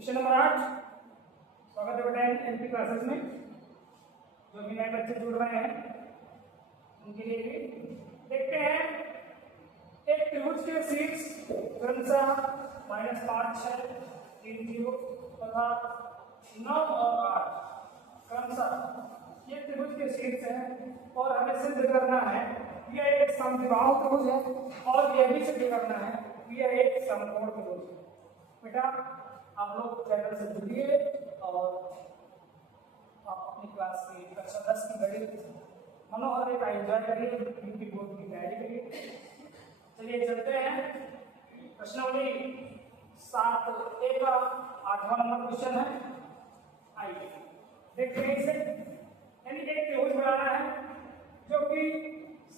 Question number 8। स्वागत है बेटा एमपी क्लासेस में। जो भी नए बच्चे जुड़ रहे हैं उनके लिए भी देखते हैं। एक त्रिभुज के शीर्ष क्रमशः -5, 6, 3, 0 तथा 9 और 8 क्रमशः ये त्रिभुज के शीर्ष है और हमें सिद्ध करना है यह एक समद्विबाहु त्रिभुज है और यह भी सिद्ध करना है यह एक समकोण त्रिभुज है। बेटा आप लोग चैनल से जुड़िए और आप अपनी क्लास की कक्षा 10 की गणित मनोहर का एंजॉय करिए, यूपी बोर्ड की तैयारी करिए। चलिए चलते हैं। प्रश्नावली 7A का 8वां नंबर क्वेश्चन है। आइए देखते हैं इसे। यानी एक त्रिभुज बनाना है जो कि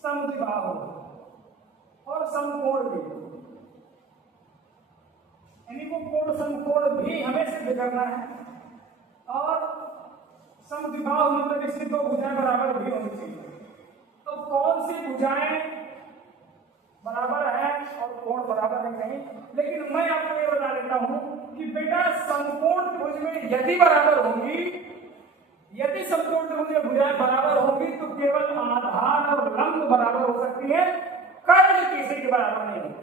समद्विबाहु और समकोण भी, यानी वो कोण समकोण भी हमें सिद्ध करना है और समद्विबाहु मतलब इसकी दो भुजाएं बराबर भी होनी चाहिए। तो कौन सी भुजाएं बराबर है और कोण बराबर है नहीं, लेकिन मैं आपको ये बता देता हूं कि बेटा समकोण त्रिभुज में यदि बराबर होंगी, यदि समकोण त्रिभुज में भुजाएं बराबर होंगी तो केवल आधार और लंब बराबर हो सकती है, कर्ण किसी के बराबर नहीं होगी।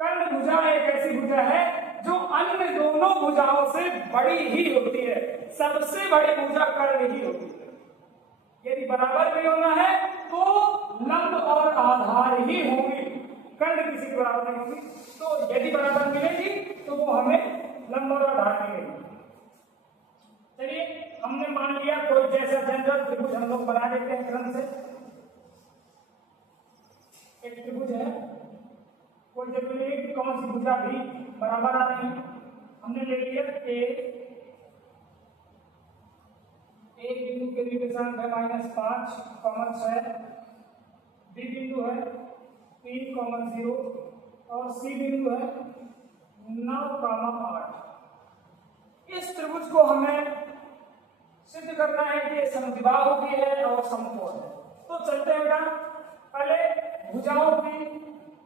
कर्ण भुजा एक ऐसी भुजा है जो अन्य दोनों भुजाओं से बड़ी ही होती है, सबसे बड़ी भुजा कर्ण ही होती है। यदि बराबर नहीं होना है तो लंब और आधार ही होंगी, कर्ण किसी के बराबर नहीं होगी। तो यदि बराबर मिलेगी तो वो हमें लंब और आधार मिलेगी। चलिए हमने मान लिया कोई जैसा जनरल त्रिभुज हम लोग बना देते हैं क्रम से। एक त्रिभुज है, कोई जरूरी नहीं कि कौन सी भुजा भी बराबर आ रही है। हमने ले लिया एक बिंदु के निर्देशांक है -5, 6, बी बिंदु है 3, 0 और सी बिंदु है 9, 8। इस त्रिभुज को हमें सिद्ध करना है कि ये समद्विबाहु भी है और समकोण है। तो चलते हैं बेटा, पहले भुजाओं की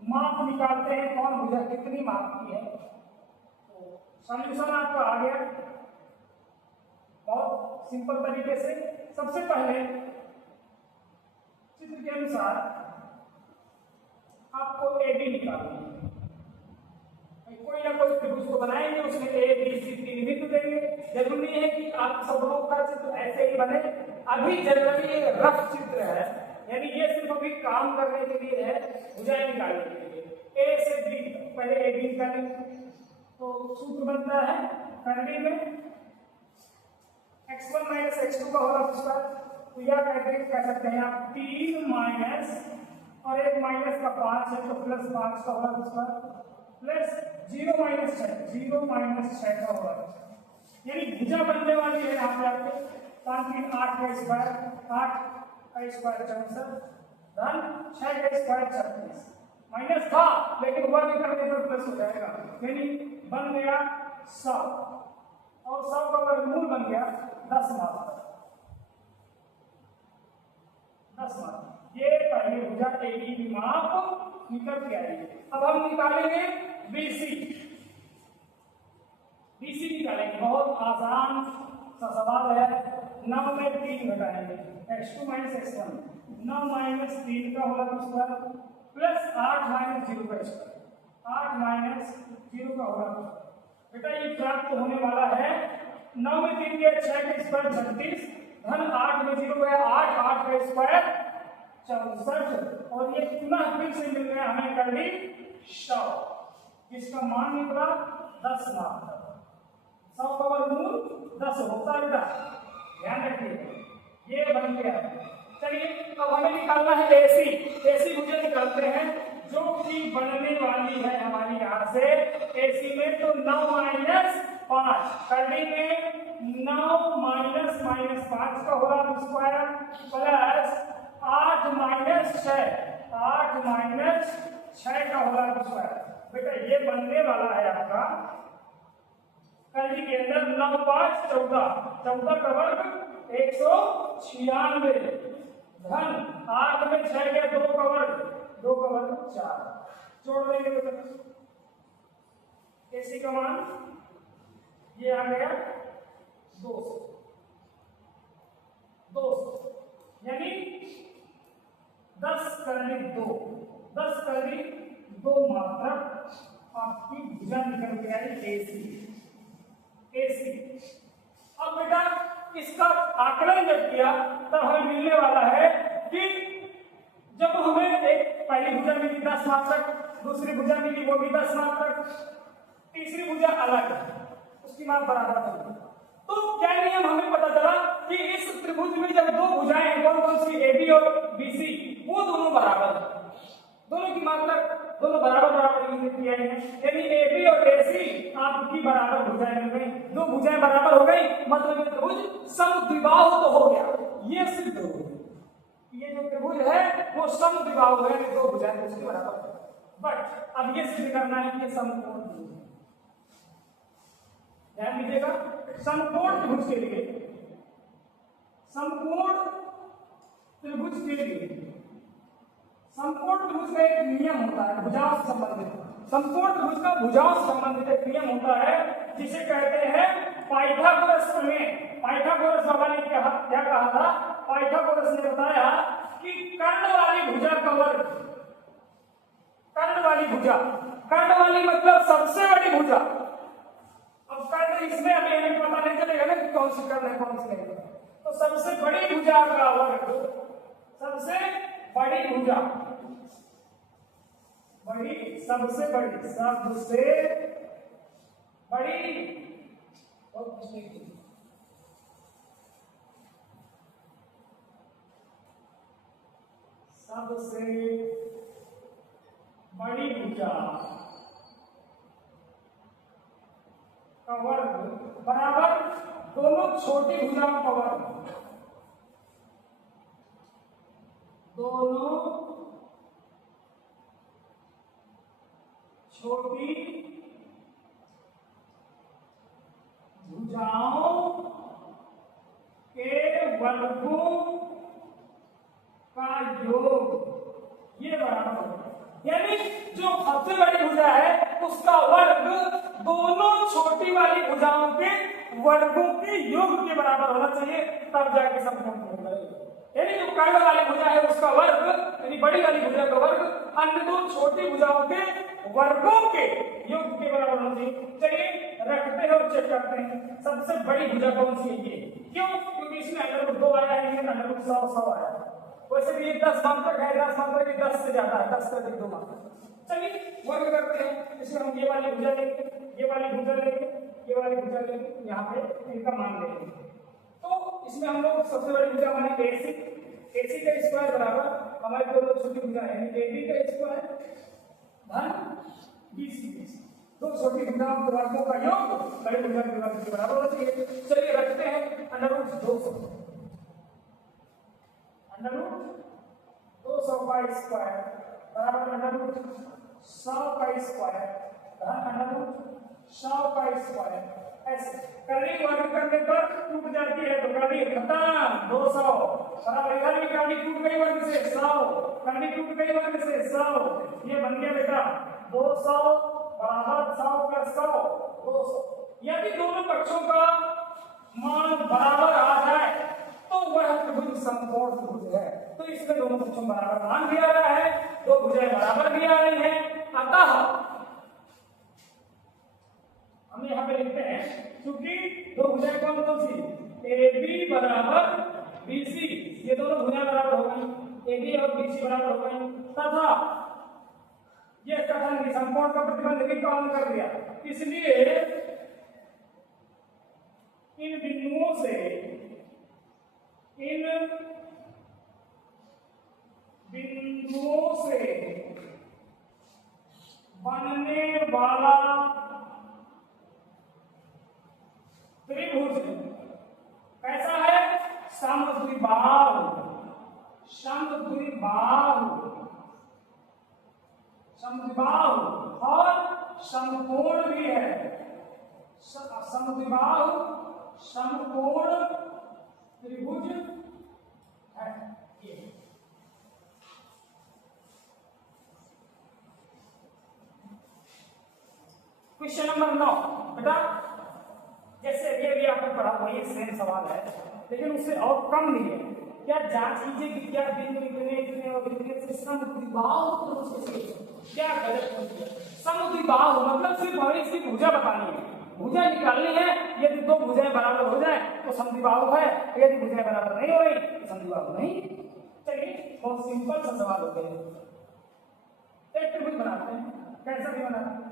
माप निकालते हैं, कौन भुजा कितनी माप की है। तो सॉल्यूशन आपका आ गया बहुत सिंपल तरीके से। सबसे पहले चित्र के अनुसार आपको AB निकालना है। कोई ना कोई त्रिभुज को बनाएंगे, उसमें A, B, C 3 बिंदु देंगे। जरूरी नहीं है कि आप सब लोग का चित्र ऐसे ही बने। अभी जनरली ये रफ चित्र है, यानी ये सिर्फ अभी काम करने के लिए है, भुजाएं निकालने के लिए। A से B, पहले AB निकालेंगे तो सूत्र बनता है करने में x1 - x2 का होल स्क्वायर। तो यह कह सकते हैं आप 3 माइनस और एक माइनस का 5 है तो +5 का होल स्क्वायर प्लस 0 - 6, 0 - 6 का होल स्क्वायर। यानी भुजा बनने वाली है यहाँ पे आपको 5 3 8 का स्क्वायर, 8 का स्क्वायर 64 धन 6 का स्क्वायर 36। माइनस था लेकिन वर्ग करने पर प्लस हो जाएगा, यानी बन गया 100 और 100 का वर्गमूल बन गया 10 मात्र। ये पहले भुजा AB की माप निकल के आई। अब हम निकालेंगे BC निकालेंगे। बहुत आसान सा सवाल है। 9 में 3 घटाएंगे, x2 - x1 9 - 3 का होल स्क्वायर प्लस 8 - 0 का स्क्वायर, 8 - 0 का होल स्क्वायर। बेटा ये प्राप्त होने वाला है 9 में 3 गया 6 का स्क्वायर 36 धन 8 में 0 गया 8, 8 का स्क्वायर 64 और ये पुनः फिर से मिल गया हमें करनी 100, जिसका मान निकला 10 मात्र। 100 का वर्गमूल 10 होता है बेटा, ध्यान रखिए। ये बन गया। चलिए अब हमें निकालना है AC भुजा निकालते हैं जो कि बनने वाली है हमारी यहाँ से AC में। तो 9 - 5 करने में 9 - -5 का होल स्क्वायर प्लस 8 - 6 का होल स्क्वायर। बेटा ये बनने वाला है आपका कड़ी के अंदर 9 - 5 = 14 का वर्ग 196 धन 8 में 6 गया 2 का वर्ग 4 जोड़ देंगे। AC का मान ये आ गया 200 यानी 10 करने 2 मात्रक आपकी भुजा निकल के आई AC। अब बेटा इसका आकलन जब किया तब हमें मिलने वाला है कि जब हमें एक पहली भुजा मिली 10 मात्रक, दूसरी भुजा मिली वो भी 10 मात्रक, तीसरी भुजा अलग है, उसकी मान बराबर होगी। तो क्या नियम हमें पता चला कि इस त्रिभुज में जब दो भुजाएं हैं, कौन कौन सी, AB और BC, वो दोनों बराबर है, दोनों की मात्रक दोनों बराबर किया है, यानी AB और AC आपकी बराबर भुजाएं मिल गई। दो भुजाएं बराबर हो गई मतलब ये त्रिभुज समद्विबाहु तो हो गया, ये सिद्ध हो गया। ये जो त्रिभुज है वो समद्विबाहु है, दो भुजाएं उसके बराबर है। बट अब ये सिद्ध करना है कि समकोण त्रिभुज है। ध्यान दीजिएगा, समकोण त्रिभुज के लिए, समकोण त्रिभुज के लिए समकोण त्रिभुज का एक नियम होता है भुजाओं से संबंधित। समकोण त्रिभुज का भुजाओं से संबंधित एक नियम होता है जिसे कहते हैं पाइथागोरस प्रमेय। पाइथागोरस बाबा ने क्या कहा था? पाइथागोरस ने बताया कि कर्ण वाली भुजा का वर्ग, कर्ण वाली भुजा, कर्ण वाली मतलब सबसे बड़ी भुजा। अब कर्ण इसमें अभी हमें पता नहीं चलेगा ना कि कौन सी कर्ण है कौन सी नहीं। तो सबसे बड़ी भुजा का वर्ग, सबसे बड़ी भुजा, बड़ी, सबसे बड़ी, सबसे बड़ी, सबसे बड़ी भुजा का वर्ग बराबर दोनों छोटी भुजाओं का वर्ग, दोनों छोटी भुजाओं के वर्गों का योग, ये बराबर होगा। यानी जो सबसे बड़ी भुजा है उसका वर्ग दोनों छोटी वाली भुजाओं के वर्गों के योग के बराबर होना चाहिए, तब जाके समकोण होगा। यानी जो कर्ण वाली भुजा है उसका वर्ग, यानी बड़ी वाली भुजा का वर्ग अन्य दो छोटी भुजाओं के वर्गों के योग के बराबर होना चाहिए। चलिए रखते हैं और चेक करते हैं सबसे बड़ी भुजा कौन सी है। ये क्यों? क्योंकि इसमें अंडर 2 आया है, इसमें अंडर 100 आया है। वैसे भी ये 10 मात्रक है, 10 मात्रक 10 से ज्यादा है, 10 से अधिक 2 मात्रक। चलिए वर्ग करते हैं। इसमें हम ये वाली भुजा लेंगे, ये वाली भुजा लेंगे, ये वाली भुजा लेंगे, यहाँ पे इनका मान लेंगे। तो इसमें हम लोग सबसे बड़ी भुजा माने AC का स्क्वायर बराबर हमारे दोनों छोटी भुजा है AB का स्क्वायर धन BC, दो छोटी भुजाओं के वर्गों का योग बड़ी भुजा के वर्ग के बराबर होना चाहिए। चलिए रखते हैं अंडर रूट 200 का स्क्वायर बराबर अंडर रूट 100 का स्क्वायर धन अंडर रूट 100 का स्क्वायर। ऐसे करनी वर्ग करने पर टूट जाती है तो करनी खत्म 200 बराबर, इधर भी करनी टूट गई वर्ग से 100, करनी टूट गई वर्ग से 100, ये बन गया बेटा 200 बराबर 100 का 100 200। यदि दोनों पक्षों का मान बराबर आ जाए तो वह त्रिभुज समकोण त्रिभुज है। तो इसमें दोनों पक्षों बराबर मान भी आ रहा है, दो भुजाएं बराबर भी आ रही हैं। अतः हम यहाँ पे लिखते हैं क्योंकि दो भुजाएं कौन कौन सी, AB बराबर BC, ये दोनों भुजाएं बराबर हो गई, AB और BC बराबर हो गई, तथा ये कथन समकोण का प्रतिबंध भी पालन कर दिया। इसलिए इन बिंदुओं से, इन बिंदुओं से बनने वाला त्रिभुज कैसा है? समद्विबाहु, समद्विबाहु, समद्विबाहु और समकोण भी है। समद्विबाहु समकोण त्रिभुज है। क्वेश्चन नंबर 9 बेटा, जैसे अभी आपने पढ़ा वही सेम सवाल है, लेकिन उससे और कम नहीं है। क्या जांच कीजिए कि क्या बिंदु इतने और इतने से समद्विबाहु क्या गलत होती है। समद्विबाहु मतलब सिर्फ हमें इसकी भुजा बतानी है, भुजा निकालनी है। यदि दो भुजाएं बराबर हो जाए तो समद्विबाहु है, यदि भुजाएं बराबर नहीं हो रही तो समद्विबाहु नहीं। चलिए बहुत सिंपल सा सवाल हो गया। एक त्रिभुज बनाते हैं, कैसा भी बनाते हैं,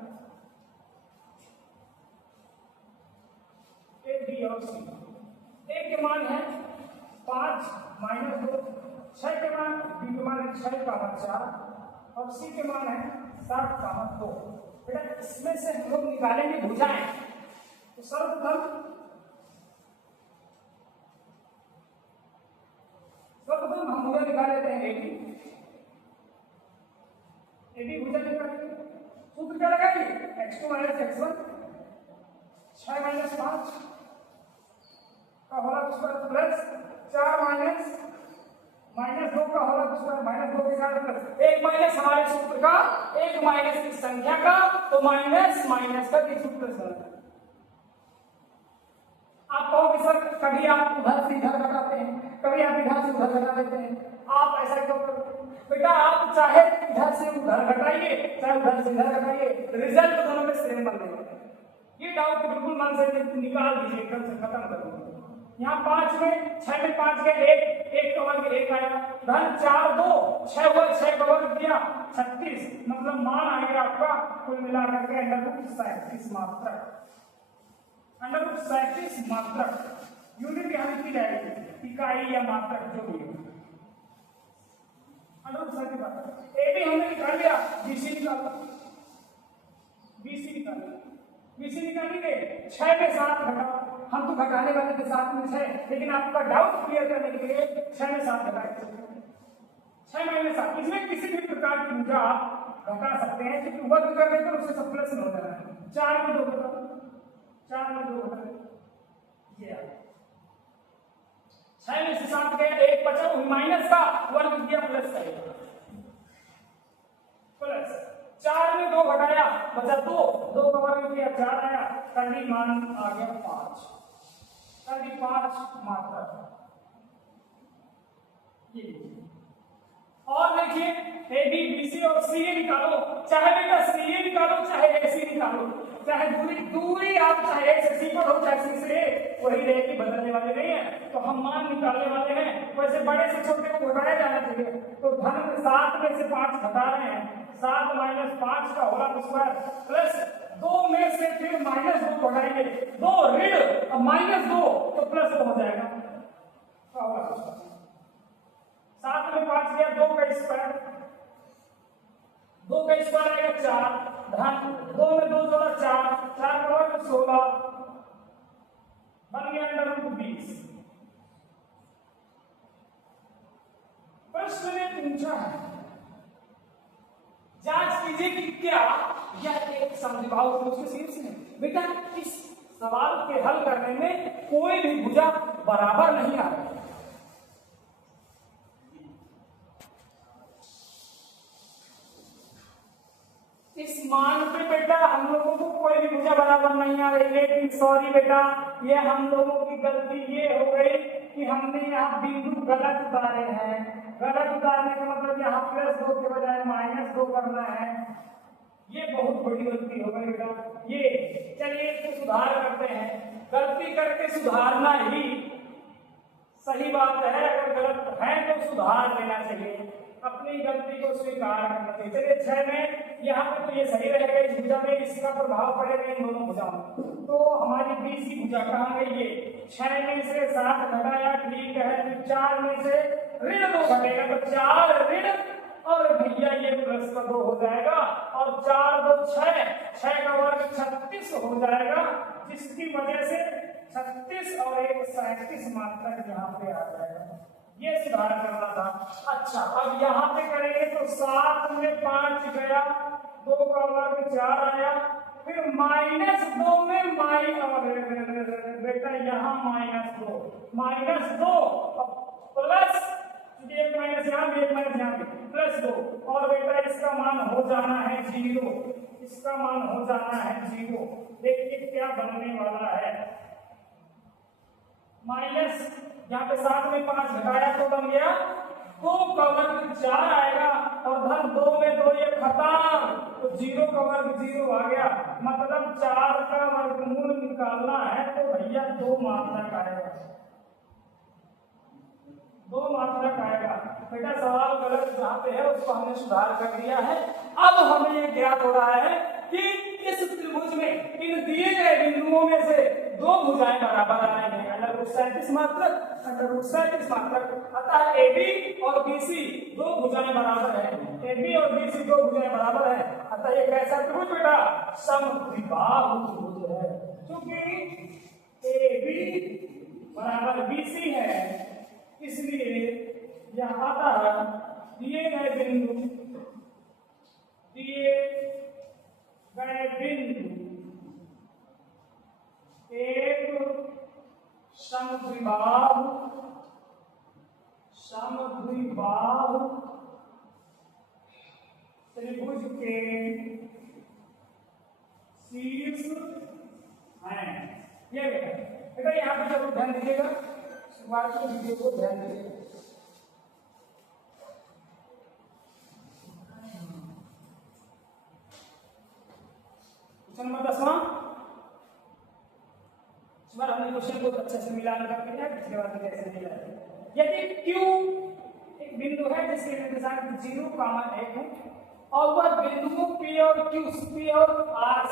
ए बी और सी। ए के मान है 5 - 2, 6 के मान, बी के मान है 6 का 4 और सी के मान है 7 का 2। बेटा इसमें से हम लोग निकालेंगे भुजाएं। तो सर्वप्रथम हम भुजा निकाल लेते हैं ए बी भुजा निकालेंगे। सूत्र क्या लगाएंगे, x2 - x1 6 - 5 का होल स्क्वायर प्लस 4 - 2 का होल स्क्वायर -2 के साथ प्लस एक माइनस हमारे सूत्र का, एक माइनस की संख्या का, तो माइनस का सूत्र प्लस। आप कहोगे सर कभी आप उधर से इधर घटाते हैं, कभी आप इधर से उधर घटा देते हैं, आप ऐसा क्यों करते हैं? बेटा आप चाहे इधर से उधर घटाइए, चाहे उधर से इधर घटाइए, रिजल्ट दोनों में सेम बनेगा। ये डाउट बिल्कुल मन से निकाल दीजिए, एकदम से खत्म कर दीजिए। यहाँ 5 में 6 में 5 के 1 का वर्ग 1 आया, धन 4 2 6 हुआ, 6 का वर्ग किया 36, मतलब मान आएगा आपका कुल मिलाकर के √37 मात्रक। √37 मात्रक यूनिट यहाँ की जाएगी, इकाई या मात्रक जो भी है। ए भी हमने निकाल लिया, बीसी निकाल, बीसी निकाल लिया, बीसी निकालेंगे 6 में 7 घटा, हम तो घटाने वाले थे 7 में 6, लेकिन आपका डाउट क्लियर करने के लिए 6 में 7 घटाए, 6 - 7। इसमें किसी भी प्रकार की भुजा आप घटा सकते हैं, क्योंकि वर्ग कर देते उससे सब प्लस में हो जाना है। 4 में 2 घटा, 4 में 2 घटा, ये 6 में से 7 गया, 1 बचा, माइनस का वर्ग किया प्लस करेगा, प्लस 4 में 2 घटाया बचा 2, 2 का वर्ग किया 4 आया, तभी मान आ गया 5, तभी 5 मात्रा। ये और देखिए ए बी बी सी और सी ए निकालो, चाहे बेटा सी ए निकालो चाहे ए सी निकालो, चाहे दूरी आप चाहे एक से सी पर हो चाहे सी से ए, वही रहेगी, बदलने वाले नहीं है। तो हम मान निकालने वाले हैं, वैसे बड़े से छोटे को घटाया जाना चाहिए। तो धन 7 में से 5 घटा रहे हैं, 7 - 5 का होल स्क्वायर प्लस 2 में से फिर -2 घटाएंगे, 2 ऋण -2 तो प्लस हो जाएगा। 7 में 5 गया, 2 का स्क्वायर, 2 का स्क्वायर आएगा 4, धन 2 में 2 जोड़ा 4, 4 का वर्ग 16, बन गया √20। प्रश्न में पूछा है, जांच कीजिए कि क्या यह एक समद्विबाहु त्रिभुज के शीर्ष है। बेटा इस सवाल के हल करने में कोई भी भुजा बराबर नहीं आ रही। इस मान पे बेटा हम लोगों को कोई भी भुजा बराबर नहीं आ रही, लेकिन सॉरी बेटा ये हम लोगों की गलती ये हो गई कि हमने यहाँ बिंदु गलत उतारे हैं। गलत उतारने का मतलब यहाँ +2 के बजाय -2 करना है, ये बहुत बड़ी गलती हो गई बेटा। ये चलिए इसको सुधार करते हैं, गलती करके सुधारना ही सही बात है, अगर गलत है तो सुधार लेना चाहिए, अपनी गलती को स्वीकार करना चाहिए। चलिए 6 में यहाँ पे तो ये सही रहेगा, इस भुजा में इसका प्रभाव पड़ेगा इन दोनों भुजाओं में, तो हमारी बीसी भुजा कहाँ गई? ये 6 में से 7 घटाया, ठीक है, फिर 4 में से ऋण 2 घटेगा, तो 4 ऋण और भैया ये +2 हो जाएगा, और 4 2 6 का वर्ग 36 हो जाएगा, जिसकी वजह से 36 और 1 37 मात्रक यहाँ पे आ जाएगा। ये सुधार करना था। अच्छा अब यहाँ पे करेंगे तो 7 में 5 गया, 2 का वर्ग 4 आया, फिर -2 में बेटा यहाँ -2 प्लस एक माइनस यहाँ भी, एक माइनस यहाँ भी, +2, और बेटा इसका मान हो जाना है 0, इसका मान हो जाना है 0। देखिए क्या बनने वाला है, माइनस यहाँ पे 7 में 5 घटाया तो बन गया 2 का वर्ग 4 आएगा और धन 2 में 2 ये खत्म तो 0 का वर्ग 0 आ गया। मतलब 4 का वर्गमूल निकालना है तो भैया 2 मात्रक आएगा, 2 मात्रक आएगा। बेटा सवाल गलत जहाँ पे है उसको हमने सुधार कर दिया है। अब हमें ये ज्ञात हो रहा है कि इस त्रिभुज में इन दिए गए बिंदुओं में से 2 भुजाएं बराबर आएंगे, √37 मात्रक, √37 मात्रक। अतः AB और BC 2 भुजाएं बराबर है, AB और BC 2 भुजाएं बराबर है। अतः ये कैसा त्रिभुज बेटा? समद्विबाहु त्रिभुज है। क्योंकि AB बराबर BC है इसलिए यहाँ दिए गए बिंदु एक समद्विबाहु त्रिभुज के शीर्ष हैं। ये बेटा यहाँ पे जरूर ध्यान दीजिएगा, शुरुआत में वीडियो को ध्यान दीजिएगा। नंबर 10वां हमने क्वेश्चन को अच्छे से मिलान करके पिछले बार में कैसे मिला है। यदि Q एक बिंदु है जिसके निर्देशांक 0, 1 है और वह बिंदुओं P और Q, P और R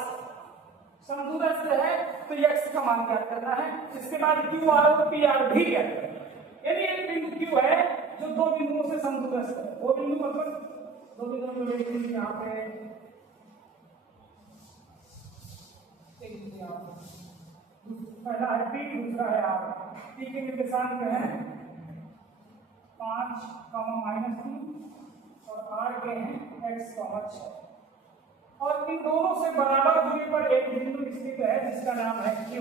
समदूरस्थ है तो x का मान ज्ञात करना है। इसके बाद Q R और P R भी ज्ञात करना है। यदि एक बिंदु Q है जो 2 बिंदुओं से समदूरस्थ है, वो बिंदु मतलब 2 बिंदुओं में देखिए यहाँ पे पहला है P, दूसरा है R। P के निर्देशांक है 5, -3 और R के हैं x, 6 और इन दोनों से बराबर दूरी पर एक बिंदु स्थित है जिसका नाम है Q।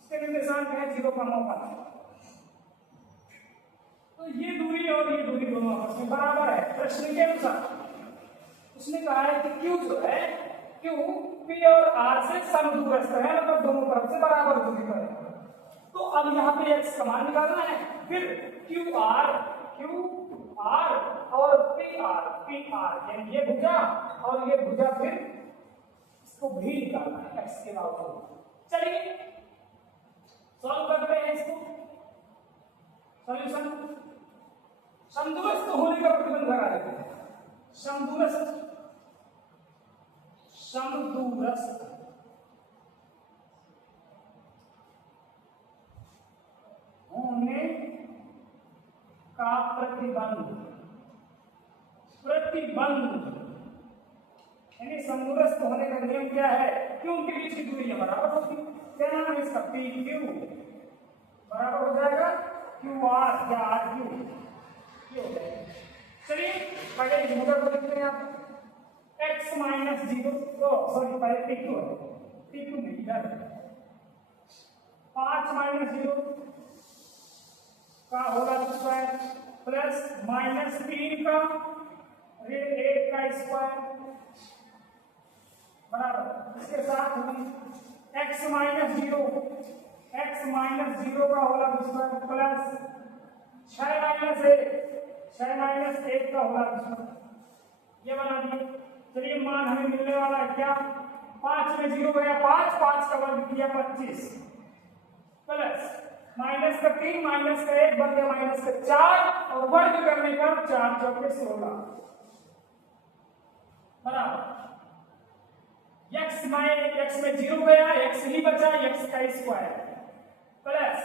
इसके निर्देशांक है 0, 1। तो ये दूरी और ये दूरी दोनों आपस में बराबर है। प्रश्न के अनुसार उसने कहा है कि Q जो है Q P और R से समदूरस्थ है, मतलब दोनों तरफ से बराबर दूरी पर है। तो अब यहाँ पे x का मान निकालना है, फिर QR और PR यानी ये भुजा और ये भुजा, फिर इसको भी निकालना है x के बावजूद। चलिए सॉल्व करते हैं इसको। सॉल्यूशन समदूरस्थ होने का प्रतिबंध लगा देते हैं। समदूरस्थ होने का प्रतिबंध यानी समदूरस्थ होने का नियम क्या है? क्यों उनके बीच की दूरी बराबर होती है। क्या नाम है इसका? PQ बराबर हो जाएगा QR या RQ। चलिए पहले इस मुद्दा को देखते हैं। आप x -0 सॉरी पहले PQ है, PQ नहीं इधर 5 -0 का होगा स्क्वायर प्लस -3 का √1 का स्क्वायर बराबर। इसके साथ हम x -0 का होगा स्क्वायर प्लस 6 - 1 का होगा स्क्वायर। ये बना दिए। चलिए मान हमें मिलने वाला है क्या? 5 में 0 गया 5, 5 का वर्ग किया 25 प्लस -3 -1 बन गया -4 और वर्ग करने पर 4 चौके 16 बराबर। x में 0 गया, x ही बचा, x का स्क्वायर प्लस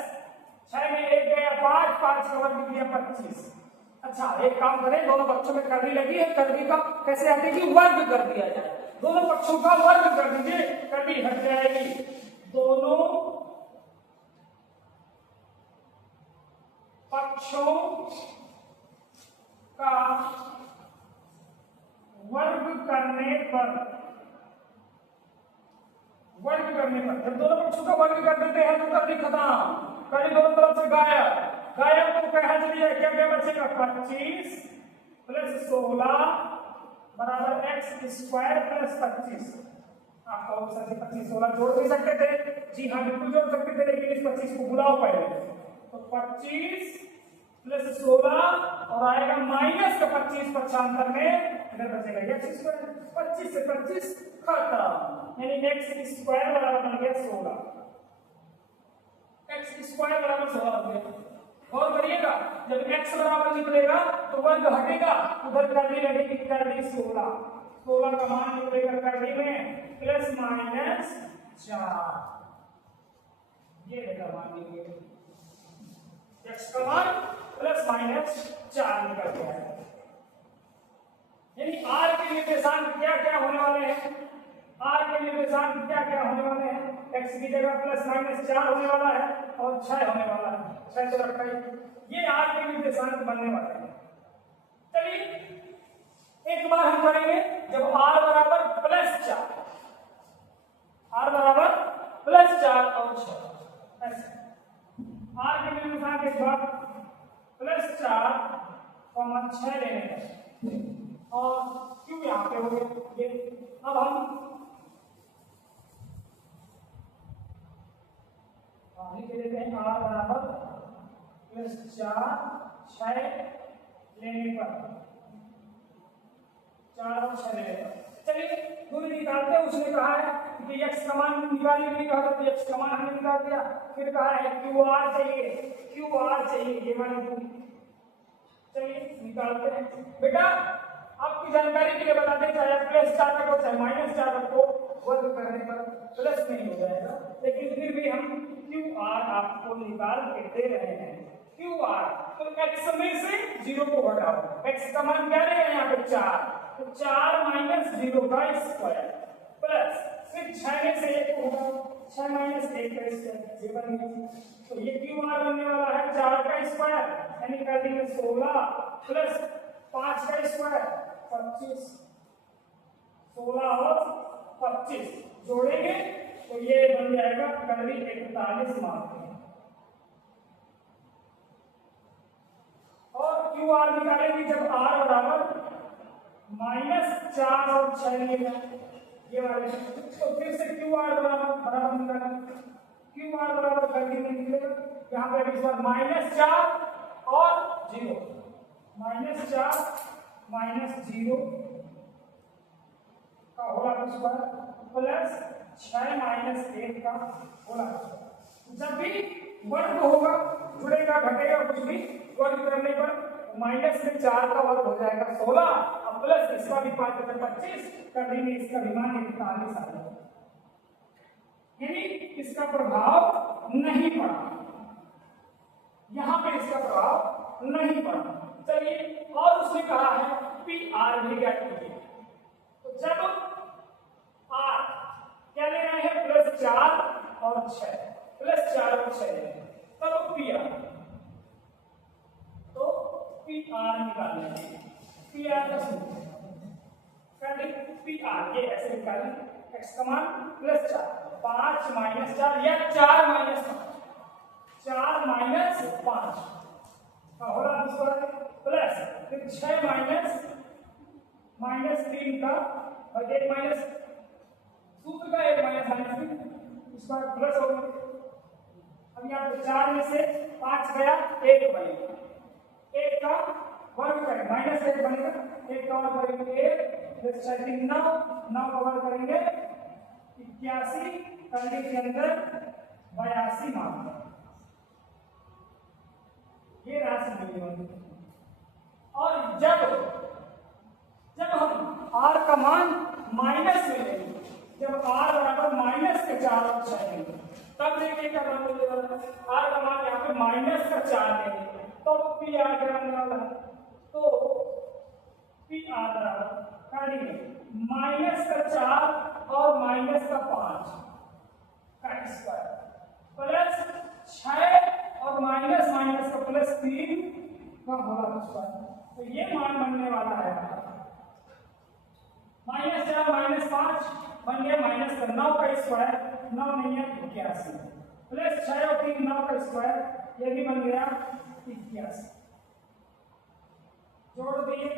6 में 1 गया 5, 5 का वर्ग किया 25। अच्छा एक काम करें, दोनों पक्षों में कर्ली लगी है, कर्ली का कैसे हटेगी? वर्ग कर दिया जाए, दोनों पक्षों का वर्ग कर दीजिए, कर्ली हट जाएगी। दोनों पक्षों का वर्ग करने पर जब दोनों पक्षों का वर्ग कर देते हैं तो कर्ली खत्म, कर्ली दोनों तरफ से गायब तो कहा चलिए क्या क्या बचेगा? 25 प्लस 16 बराबर x² प्लस 25 आप कहो सर जी 25 16 जोड़ भी सकते थे, जी हाँ बिल्कुल जोड़ सकते थे, लेकिन इस 25 को बुलाओ पहले। तो 25 प्लस 16 और आएगा माइनस का 25 पक्षांतर में इधर बचेगा x स्क्वायर। 25 से 25 खत्म, यानी x स्क्वायर बराबर बन गया 16। x स्क्वायर बराबर 16 हो गया। और करिएगा जब x बराबर निकलेगा तो वर्ग हटेगा, उधर करनी लगेगी करनी 16। 16 का मान निकलेगा करनी में प्लस माइनस 4। ये रहेगा मान निकलेगा x का मान प्लस माइनस 4 निकल गया है। यानी r के निर्देशांक क्या क्या होने वाले हैं, r के निर्देशांक क्या क्या होने वाले हैं, x की जगह प्लस माइनस 4 होने वाला है और 6 होने वाला है, 6 तो रखा ही, ये r के निर्देशांक बनने वाले हैं। चलिए एक बार हम करेंगे जब r बराबर प्लस 4, r बराबर प्लस 4 और 6, ऐसे r के निर्देशांक एक बार प्लस 4 और 6 लेने हैं और क्यों यहाँ पे हो गया ये। अब हम लिख लेते हैं r बराबर प्लस 4 6 लेने पर, 4 और 6 लेने पर। चलिए दूरी निकालते हैं। उसने कहा है कि x का मान निकालने के लिए कहा था, तो x का मान हमने निकाल दिया। फिर कहा है QR चाहिए, QR चाहिए ये वाली दूरी। चलिए निकालते हैं। बेटा आपकी जानकारी के लिए बता दें, चाहे प्लस 4 रखो चाहे माइनस 4 रखो, वर्ग करने पर प्लस नहीं हो जाएगा, लेकिन फिर भी हम QR आपको निकाल के दे रहे हैं। QR तो x में से 0 को घटाओ, x का मान क्या रहेगा यहाँ पे 4, तो 4 माइनस 0 का स्क्वायर प्लस फिर 6 में से 1 को घटाओ, 6 माइनस 1 का स्क्वायर, ये बन गया। तो ये QR बनने वाला है 4 का स्क्वायर, यानी कर देंगे 16 प्लस 5 का स्क्वायर 25, 16 और 25 जोड़ेंगे तो ये बन जाएगा करीब 41 मार्क। और QR निकालेंगे जब r बराबर -4 और 6 लेगा, ये वाले तो फिर से QR बराबर निकालेंगे। QR बराबर करके निकलेगा यहाँ पे इस बार -4 और 0, -4 -0 का होगा स्क्वायर प्लस 6 माइनस 1 का होगा। जब भी वर्ग होगा, जुड़ेगा घटेगा कुछ भी, वर्ग करने पर माइनस में 4 का वर्ग हो जाएगा 16 और प्लस इसका भी 5 25 कर देंगे, इसका भी मान 41 आ जाएगा। यानी इसका प्रभाव नहीं पड़ा, यहाँ पे इसका प्रभाव नहीं पड़ा। चलिए और उसने कहा है PR भी ज्ञात कीजिए। तो जब R क्या ले रहे हैं प्लस 4 और 6, प्लस 4 और 6 तब PR, तो PR निकाल लेंगे। PR का सूत्र PR ये ऐसे निकालेंगे, x का मान प्लस 4 5 माइनस 4 या 4 माइनस 5, 4 माइनस 5 का हो रहा है प्लस फिर 6 माइनस 3 का और 1 माइनस सूत्र का 1 माइनस 3 इसका प्लस हो गया। अब यहाँ पे 4 में से 5 गया 1 बनेगा, 1 का वर्ग करेंगे माइनस 1 बनेगा, 1 का वर्ग करेंगे 1 प्लस 4 3 9, 9 का वर्ग करेंगे 81, करने के अंदर 82 मार्क। ये राशि मिली होगी। और जब हम r का मान माइनस में लेंगे, जब r बराबर माइनस के 4 और 6 लेंगे, तब देखिए क्या मान मिलने वाला है। r का मान यहाँ पे माइनस का 4 लेंगे तो PR क्या बनने वाला है, तो PR बराबर करेंगे माइनस का 4 और माइनस का 5 का स्क्वायर प्लस 6 और माइनस का प्लस 3 का होगा स्क्वायर। तो ये मान बनने वाला है -4 -5 बन गया माइनस का 9 का स्क्वायर, 9 नहीं है 81 प्लस 6 और 3 9 का स्क्वायर, ये भी बन गया 81। जोड़ दिए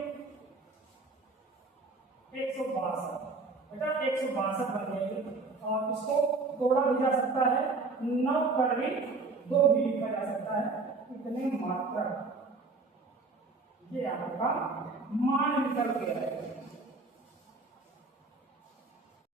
162 बेटा 162 बन जाएगी और इसको तोड़ा भी जा सकता है, 9 पर भी 2 भी लिखा जा सकता है। इतने मात्रा ये आपका मान निकल गया है।